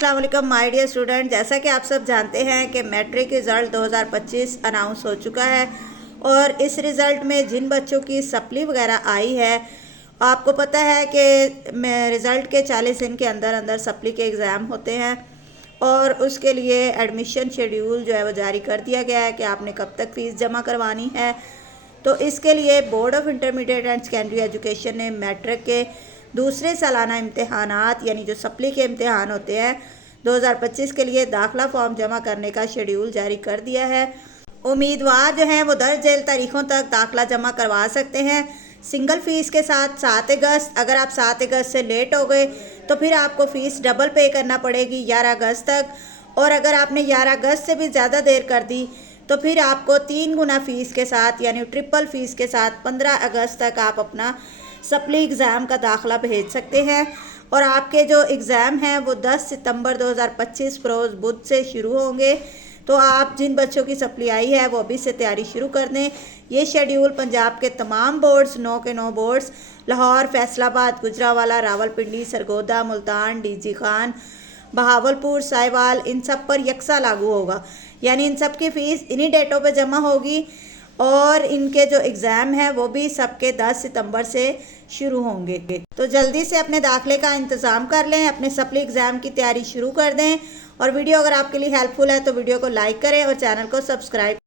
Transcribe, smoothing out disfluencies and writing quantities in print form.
अस्सलाम वालेकुम my dear student. जैसा कि आप सब जानते हैं कि मैट्रिक रिज़ल्ट 2025 अनाउंस हो चुका है और इस रिज़ल्ट में जिन बच्चों की सप्ली वगैरह आई है, आपको पता है कि रिज़ल्ट के 40 दिन के अंदर अंदर सप्ली के एग्ज़ाम होते हैं और उसके लिए एडमिशन शेड्यूल जो है वो जारी कर दिया गया है कि आपने कब तक फ़ीस जमा करवानी है। तो इसके लिए board of intermediate and secondary education ने मैट्रिक के दूसरे सालाना इम्तहानात यानी जो सप्ली के इम्तहान होते हैं 2025 के लिए दाखिला फॉर्म जमा करने का शेड्यूल जारी कर दिया है। उम्मीदवार जो हैं वो दर्ज झेल तारीखों तक दाखिला जमा करवा सकते हैं सिंगल फ़ीस के साथ 7 अगस्त। अगर आप 7 अगस्त से लेट हो गए तो फिर आपको फ़ीस डबल पे करना पड़ेगी 11 अगस्त तक, और अगर आपने 11 अगस्त से भी ज़्यादा देर कर दी तो फिर आपको 3 गुना फ़ीस के साथ यानी ट्रिपल फ़ीस के साथ 15 अगस्त तक आप अपना सप्ली एग्ज़ाम का दाखिला भेज सकते हैं। और आपके जो एग्ज़ाम हैं वो 10 सितंबर 2025 रोज़ बुध से शुरू होंगे। तो आप जिन बच्चों की सप्ली आई है वो अभी से तैयारी शुरू कर दें। ये शेड्यूल पंजाब के तमाम बोर्ड्स 9 के 9 बोर्ड्स लाहौर, फैसलाबाद, गुजरावाला, रावलपिंडी, सरगोदा, मुल्तान, डीजी खान, बहावलपुर, साहिवाल, इन सब पर यकसा लागू होगा। यानी इन सब की फ़ीस इन्हीं डेटों पे जमा होगी और इनके जो एग्ज़ाम है वो भी सबके 10 सितंबर से शुरू होंगे। तो जल्दी से अपने दाखिले का इंतज़ाम कर लें, अपने सप्ली एग्ज़ाम की तैयारी शुरू कर दें। और वीडियो अगर आपके लिए हेल्पफुल है तो वीडियो को लाइक करें और चैनल को सब्सक्राइब